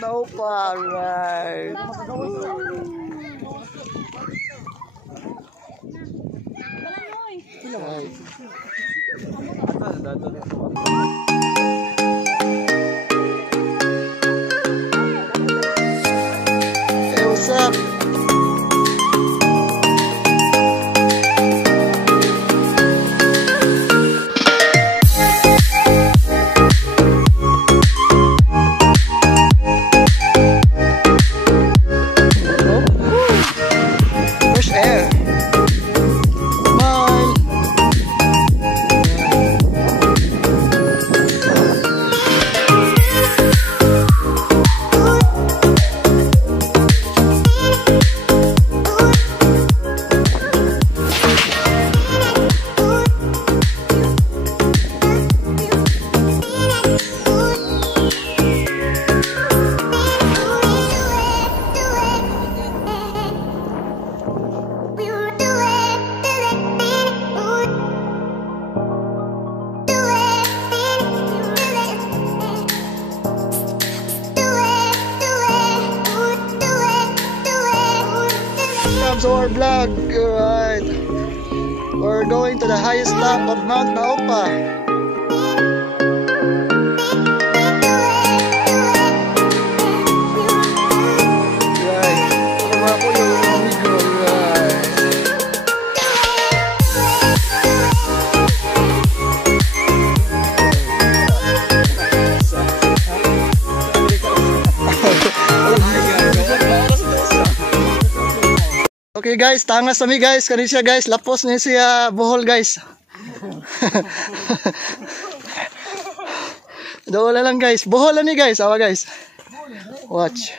Mount Naupa. Right. Hey, what's up? To our vlog, alright. We're going to the highest top of Mount Naupa. Okay guys, tangas kami guys, kani siya guys, lapos niya siya buhol guys. Doon lang guys, buhol ni guys, awa guys. Watch.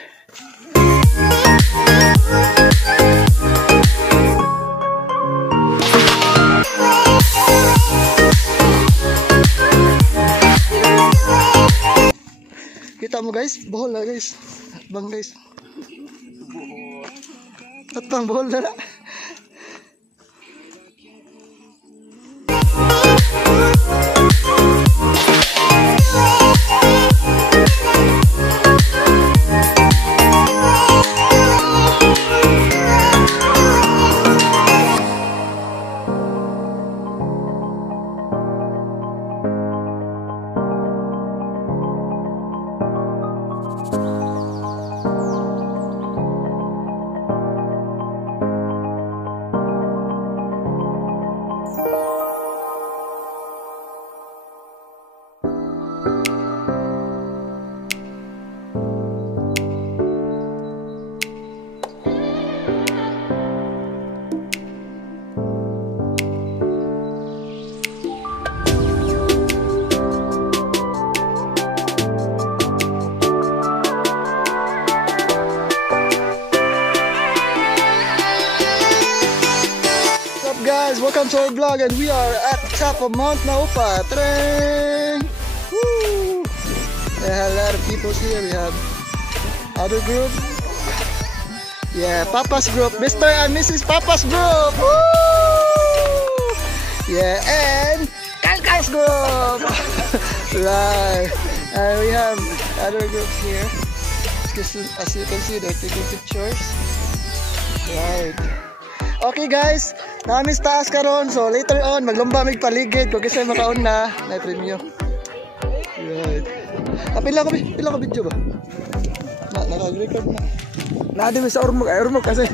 Kita mo guys, buhol na guys. Bang guys. Tatang bohol na na. Guys, welcome to our vlog, and we are at the top of Mount Naupa. Woo! We have a lot of people here. We have other group. Yeah, Papa's group, Mr. and Mrs. Papa's group. Woo! Yeah, and Kalkal's group. Right. And we have other groups here. As you can see, they're taking pictures. Right. Okay guys, namin taas karon, so later on maglumba mig paligid kung kasi makaon na premyo. Right. Pila ko video ba? Naka-record na. Nadi mi sa urmog kasi.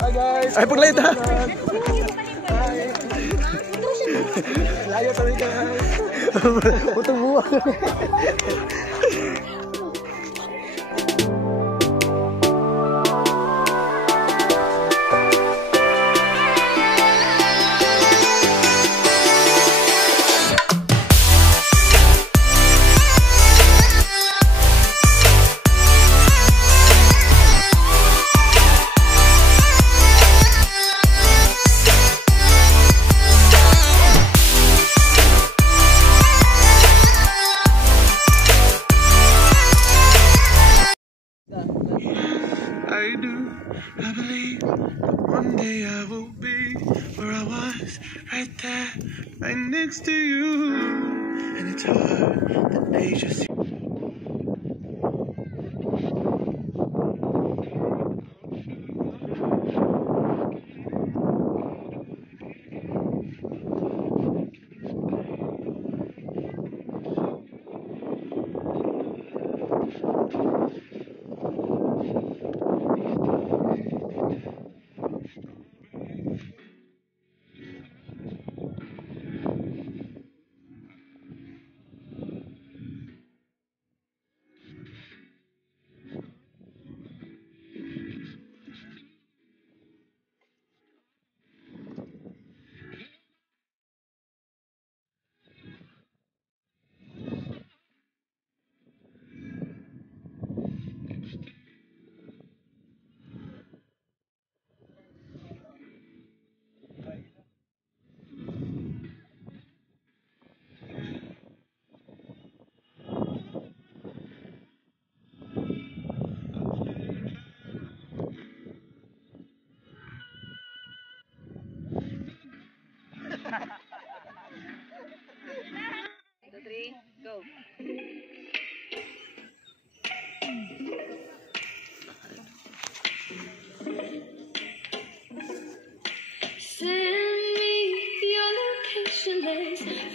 Hi guys. Ay paglayt ha. Hi. Layo sa mga guys. Putong buwan. I believe one day I will be where I was, right there, right next to you. and it's hard. The days just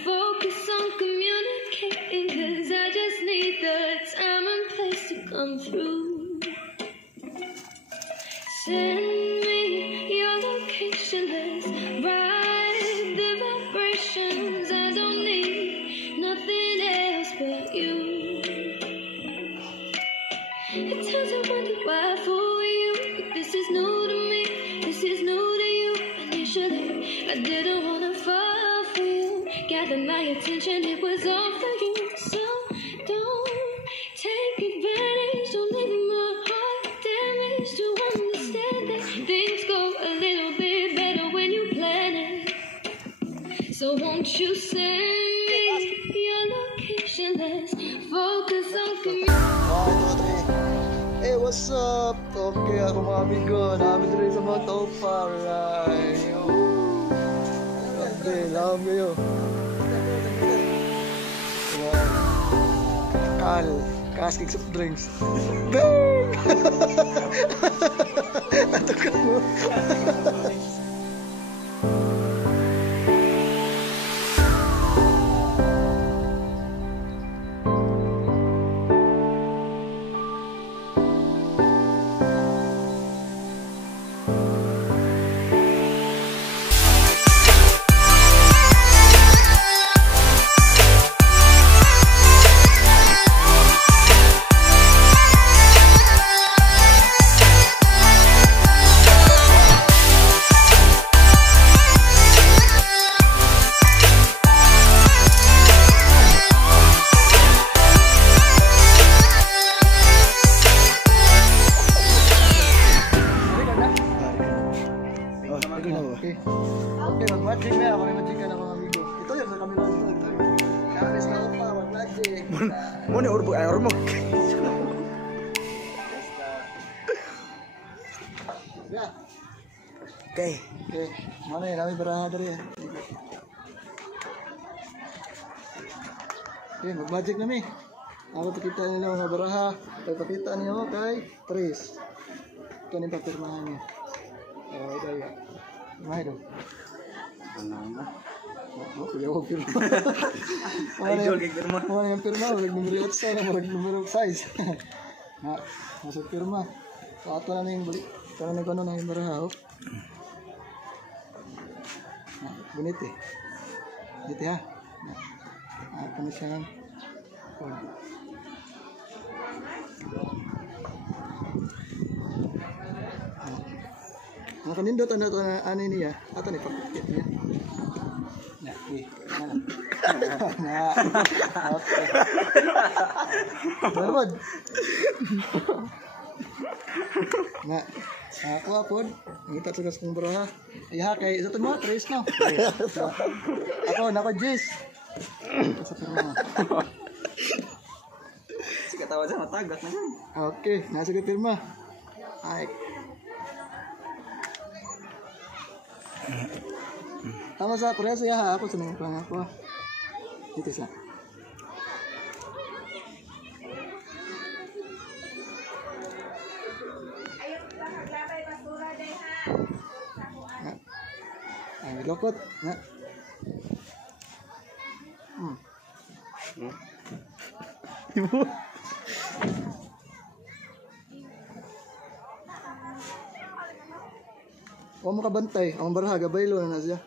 focus on communicating, 'cause I just need the time and place to come through. Send me your location, let's ride the vibrations. I don't need nothing else but you. At times I wonder why for you, but this is new to me, this is new to you. Initially I didn't wanna fall for you, gather my attention, it was all for you. So don't take advantage, don't leave my heart damaged. To understand that things go a little bit better when you plan it. So won't you send me your location, let's focus on communication. Hey, what's up? Okay, ako mga amigo, namin rin sa mga Naupa, right? Okay, lawag kayo. Kal, kasking soft drinks. Bang! Ato ka mo. Okay. Okay, mag-magic na ako. Mag-magic ka na mga amigo. Ito yung sa kami lang ito. Kamis na upa, mag-magic. Muna urbo ay urmo. Yeah. Okay. Okay. Mana ya, kami beraha dari ya. Okay, mag-magic na mi. Ako pakita nila mga beraha. Pakita niyo kay Tris. Ito na yung papirmahan niya. Oh, ito ya. Mahal dong. Oh, kuya ko pirma. Idol kay pirma. Mana yang pirma, ulag numero 8 sana, ulag numero 6. Nah, masuk pirma. Ato na yung balik. Ito na yung na yung beraha. Nah, bunit eh. Gitu ya. Nah, apa nih sayang? Ang kanindot ano to na ano niya? Ato ni pakit niya. Nah, nah. Okay. Berod. Nah, ako apod, ngita sa kong beraha. Iya kay sa mo Tris no. Ako nako Jis. Sa pirma. Sige tawa sa matagak na yan. Okay, nasa ka pirma. Ay. Tama sa preso ya, ako sa nang ako. Dito sa. Lokot. Na. Ibu. Huwag mo kabantay. Ang baraha, gabaylo na siya.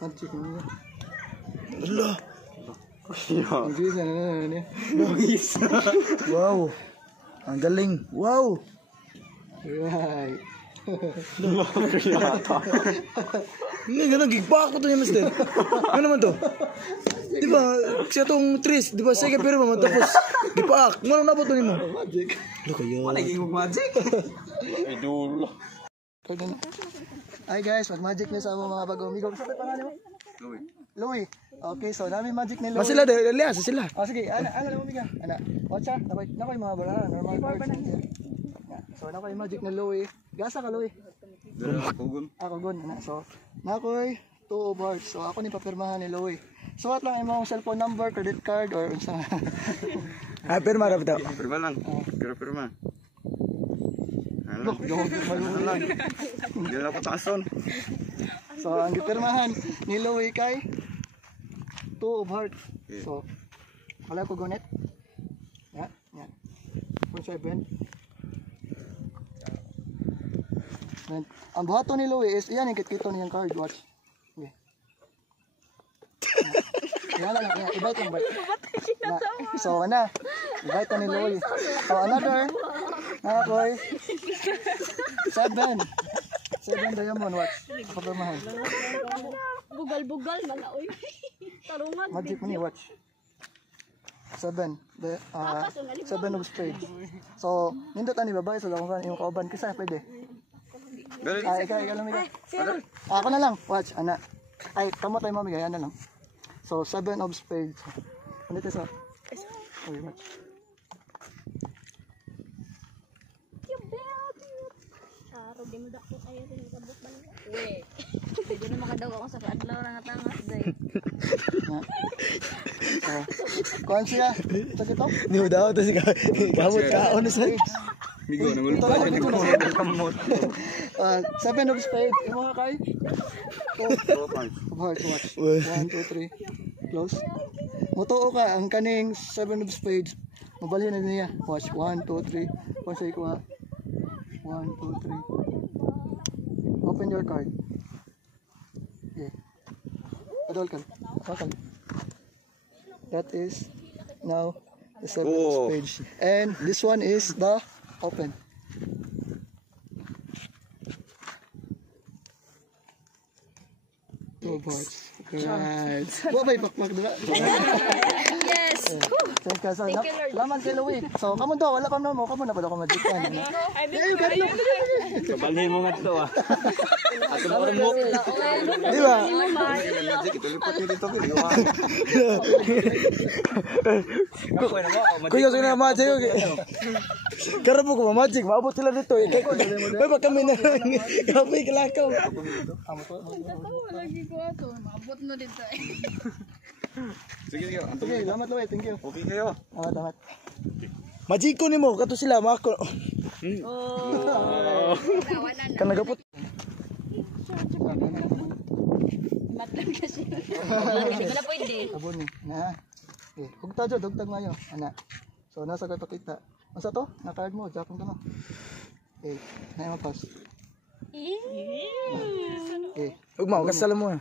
Magic mo niya. Ala. Mag-isa na niya. Nagis. Wow. Ang galing. Wow. Right. Hindi, ganun. Gigpa ako to yung mister. Ano naman to? Diba, siya tong tris. Diba, sige pero mo. Tapos, gipaak. Ano nabot to mo? Magic. Ano kayo? Managing mag-magic. Idol. Hi guys, mag-magic na sa mga bagong amigo. Sabi pangalan mo? Louie. Okay, so namin magic ni Louie. Masila, daliasa sila. Oh, sige, ano lang umiga? Ana. Watcha, nakoy mga baraha, normal cards. So nakoy magic ni Louie. Gasa ka Louie. Ako gun. Ana. So nakoy 2 bars. So ako ni papirmahan ni Louie. Suwat lang imong cellphone number, credit card or unsa. Pirma ra bitaw. Pirma lang. Pirma. Look, Ano lang. Hindi na ako taason. So ang gipirmahan ni Louie kay 2 of hearts. So wala ko gunit. Ya, ya. 7. And ang buhaton ni Louie is iyan yung kit-kito niyang card, watch. Okay. Yan lang, ibait lang, bait. So ana, ibait ni Louie. So another, nakoy 7 diamond, watch. Kapagmahal. Bugal-bugal mga oy. Tarungan. Magic mo ni, watch. 7 of spades. So, nindot ani babae sa lakong kan yung kauban kisa pwede. Ay, ikaw lang miga. Ako na lang, watch ana. Ay, kamo tayo mamigay ana lang. So, 7 of spades. Ano ito sa? Okay, watch. Di mo dako ayo din kabot ba niya? We. Pwede na makadaw ako sa adlaw nga tangas day. Kuan siya. Ito kito? Di mo daw to si kamot ka on sa. Migo, nangulpa siya ni kamot. 7 of spades. Yung mga kay? 2 of hearts, watch. 1, 2, 3. Close. Mutuo ka, ang kaning 7 of spades. Mabalhin na niya. Watch, 1, 2, 3. Kung sa'yo kuha. 1, 2, 3. Open your card. Okay. Adol ka. That is now the 7 of spades. And this one is the open. Two boards. Right. What ba ipakpak diba? Yes. Thank you, sir. Laman kay Louie. So, kamo daw, wala pa na mo. Kamo na pala ko magikan. Kabalhin mo nga ito ah. Ato na rin mo. Di ba? Magic, ito lipot niyo dito. Kuya sa na magic. Karap ko magic, maabot sila dito. May pa kami na lang. Kapay kalakaw. Lagi ko ato, maabot no dito eh. Sige. Okay, lamat Louie. Thank you. Okay kayo. Lamat. Magic ko nimo kato sila mako. Kanagapot. Matlan kasi. Hindi ko na pwede. Abon ni. Na. Okay, hugta jud, hugtag mayo. Ana. So nasa ka kita. Unsa to? Na card mo, japon ka no. Okay, na mo pass. Okay. Ugma, kasala mo.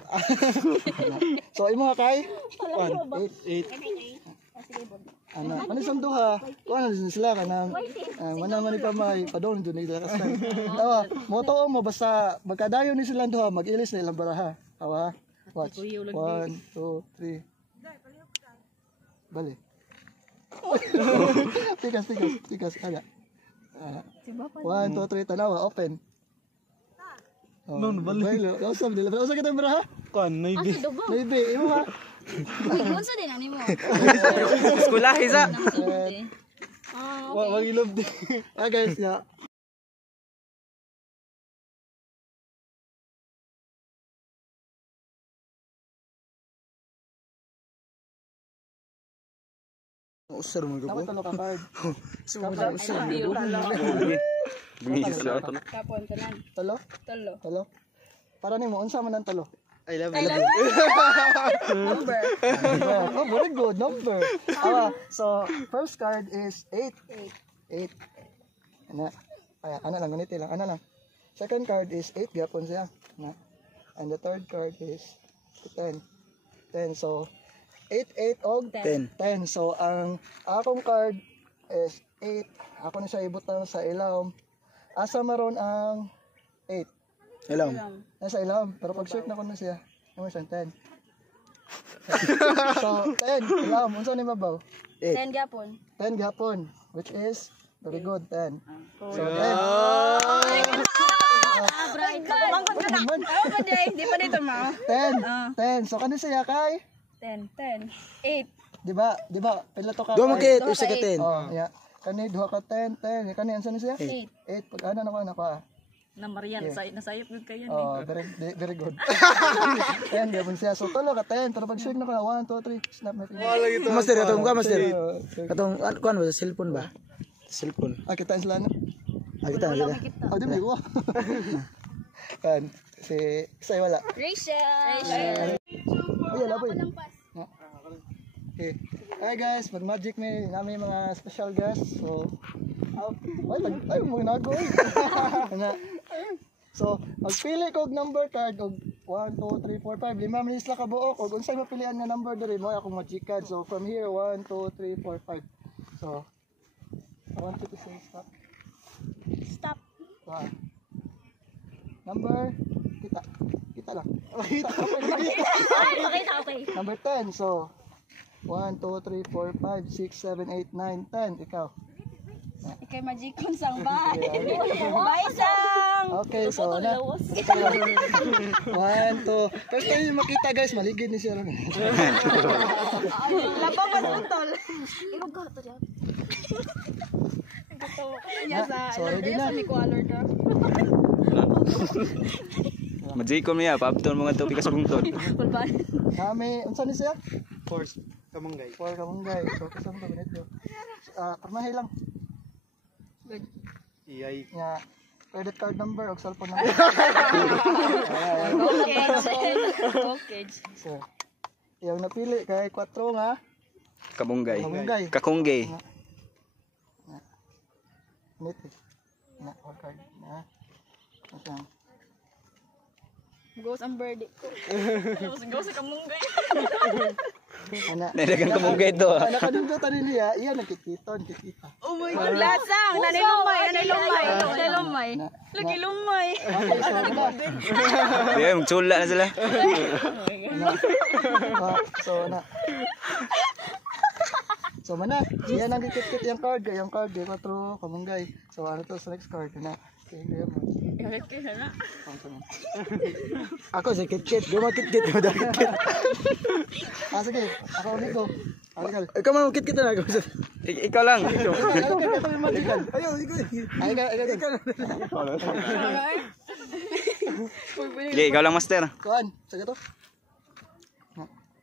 So imo kay 8. Ano sa duha? Kuan na sila kanang man ni pamay padong dun nila kasay. Tawa, moto mo basta magkadayon ni sila duha, mag-ilis na ilang baraha. Tawa. Watch. 1, 2, 3. Bali. Tikas kada. 1, 2, 3 tanawa open. Non bali. Usab dila. Usa kita baraha? Kan maybe. Maybe imo ha. Unsa din ani mo? Skulahi sa. Wag ilog di. Guys, ya. Usar mo Dapat gabo. talo ka card. Bingis na ito. Kapon tanan. Talo? Tolo. Talo? Para nimo unsa man ang talo? I love you. Number. Oh, very good number. So first card is 8. 8. Ana. Ay, ana lang ganito lang. Ana lang. Second card is 8 gyapon siya. Na. And the third card is 10. 10. So 8 og 10. 10. So ang akong card is 8. Ako na siya ibutang sa ilawom. Asa maron ang 8. Hello. Nasa ilawom. Pero pag shirt na ko na siya, naman siyang 10. So 10. Ilawom. Unsa ni mabaw? 10 gapon. 10 gapon. Which is very good. 10. So 10. Bright. Mangkot ka na. Ano ba, Jay? Di pa dito, ma. 10. 10. So kano siya kay? 10. 8. Di ba? Pila to ka? Go makit, Duha usa ka ka 10. Oh, yeah. Kani duha ka 10. Kani ansa ni siya? 8. 8. Pag ano na ko. Na Marian, nasayop yun kayo. Oh, very good. 10 gapon siya. So tulo ka 10. Pero pag shake na ka 1 2 3 snap na. Master atong ka master. Atong kuan mo sa cellphone ba? Cellphone. Kita sila na. Kita sila. Oh, di ko. Kan si wala. Rachel. Ay, laboy. Okay. Hi guys, mag magic may namin mga special guests. So ay mo nago. So, magpili ko og number card og 1 2 3 4 5 5 minutes la ka buok og unsay mapilian nga number diri mo akong magic card. So from here 1 2 3 4 5. So I want you to say stop. Stop. Wow. Number kita lang. Okay. Number 10. So 1 2 3 4 5 6 7 8 9 10 ikaw. Ikay magikon sang bye. Bye sang. Okay, so na. 1 2. First time yung makita guys, maligid ni siya lang. Labang matutol. Irog ka to diyan. Sorry din na. Color to. Majiko miya, paabton mga to pikas bungtod. Kami, unsa ni siya? Force kamanggay. For kamunggay. So kasama ka ganito. Permahay lang. Good. Iyay. Nga credit card number o cellphone number. Okay. So, yung napili kay 4 nga. Kabunggay. Kamunggay. Kakunggay. Nit. Na all card na. Asa? Goes ang birdie ko. Go sa kamunggay. Ana. Nadagang kamunggay to. Ana kadunggotan niya, iya nakikita. Oh my God, lasang! Nanay lumay. Lagi lumay. Okay, so na. Di ba, magtsula na sila. So mana, yan ang kit yung card, yung card, yung 4 kamunggay. So ano to sa next card na? Kaya mo. Ako sa kit-kit, gumakit-kit mo daw kit-kit. Sige, ako ulit ko. Alikal. Ikaw man kit-kit na ako. Ikaw lang. Ayaw, ikaw. Sige, ikaw lang master. Kuan, sige to.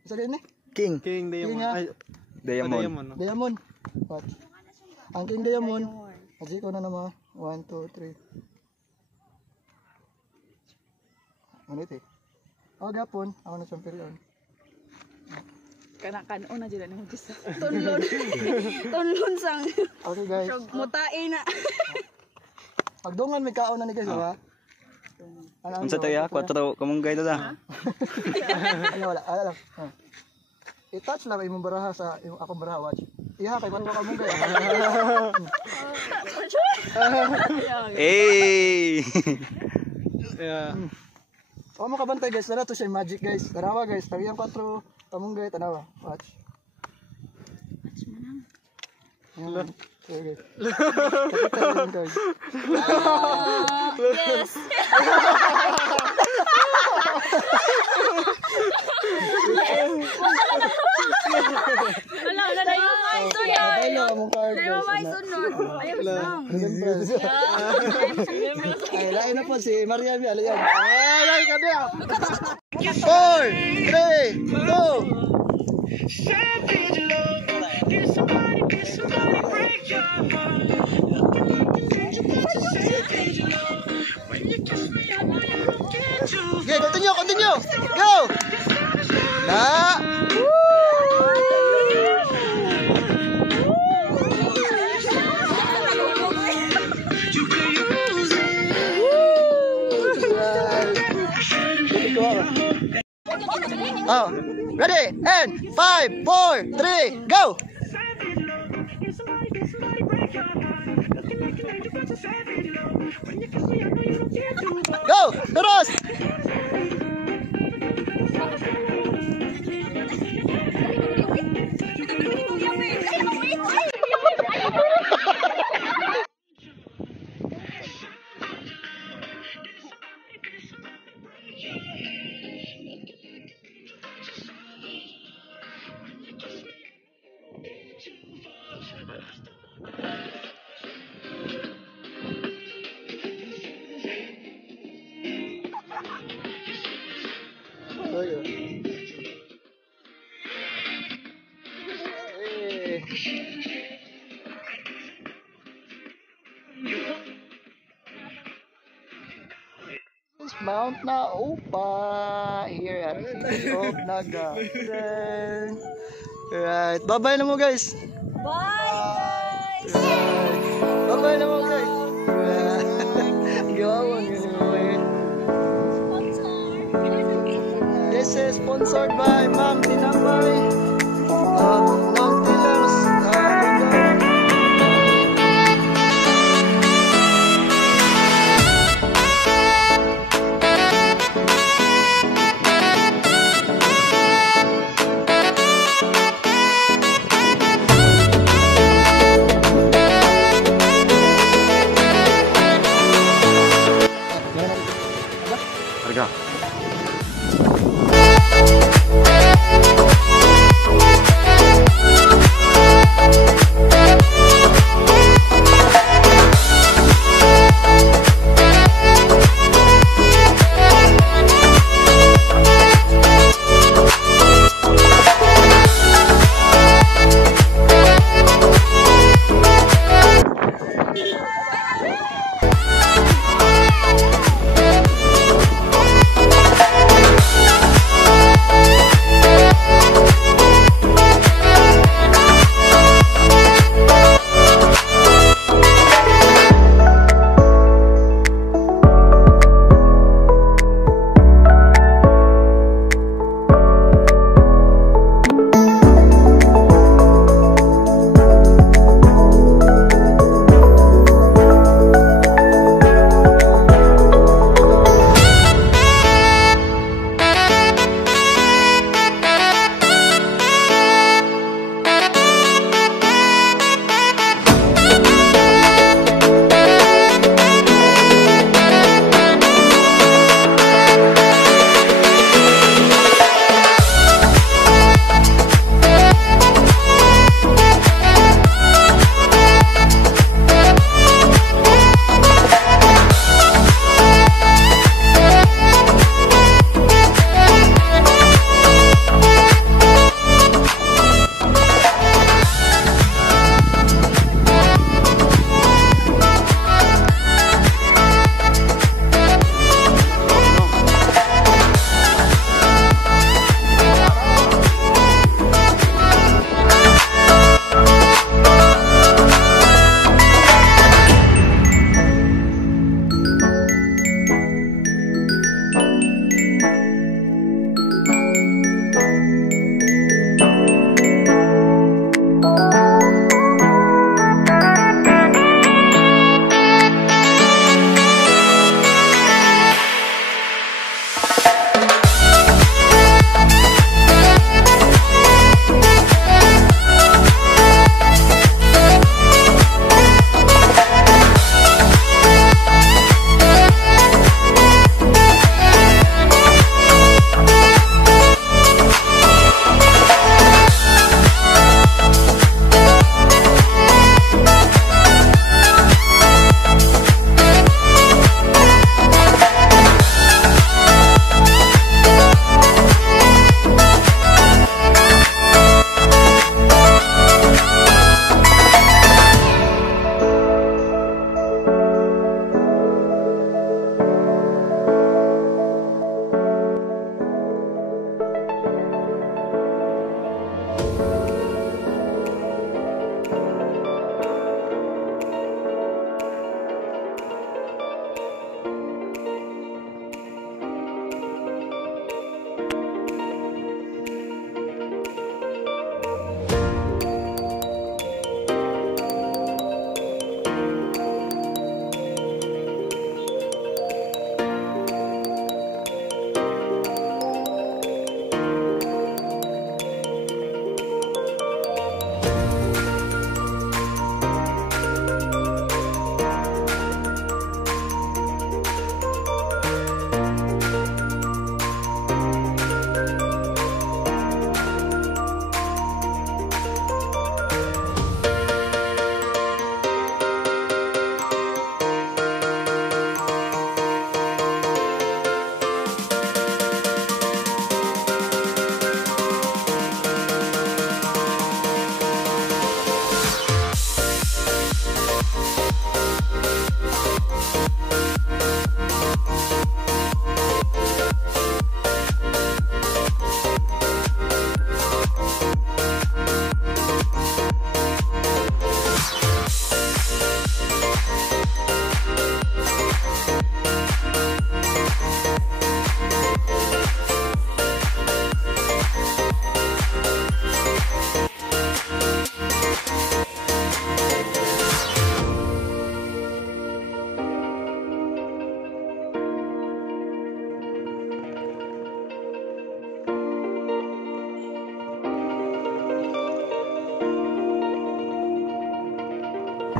Sige ni. King. Diamond. Diamond. What? Ang king diamond. Kasi ko na naman. 1 2 3. Manit eh. Oh, gapon. Ako na champion. Kanan na dyan mo gusto. Tunlon sang. Okay guys. Mutain na. Pagdungan may kaon na ni guys, ha? Unsa to ya? 4 kamunggay to ta. Wala lang. I-touch lang imong baraha sa akong baraha watch. Iha kay 4 kamunggay. Eh. Yeah. O mo kabantay guys, wala to siya magic guys. Tanawa guys, pag yung 4 kamunggay, tanawa. Watch. Watch. Okay. Yes. Wala na yung maiso yan. Ayaw sunod. Ayaw lang. Ay, lain na po si Mariam. Ay, kami. 4, 3, 2. Savage love. Get somebody break your heart. Looking like an angel, that's a savage love. When you kiss me, I know you get too continue. Go. Na. Oh, ready? And 5, 4, 3, go. Go, terus. Mount Naupa here at city of Naga. Right, bye-bye na mo guys. Bye guys! Bye-bye na mo guys. Gawon yun yung This is sponsored by Ma'am Tinapay. Nautilus. Harga.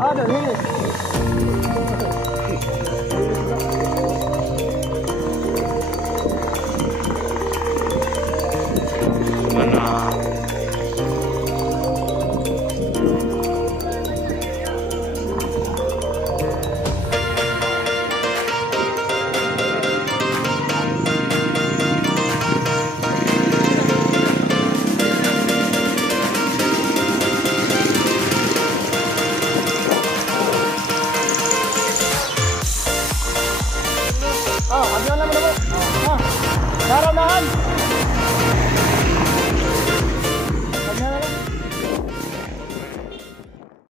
Ah, the hilis.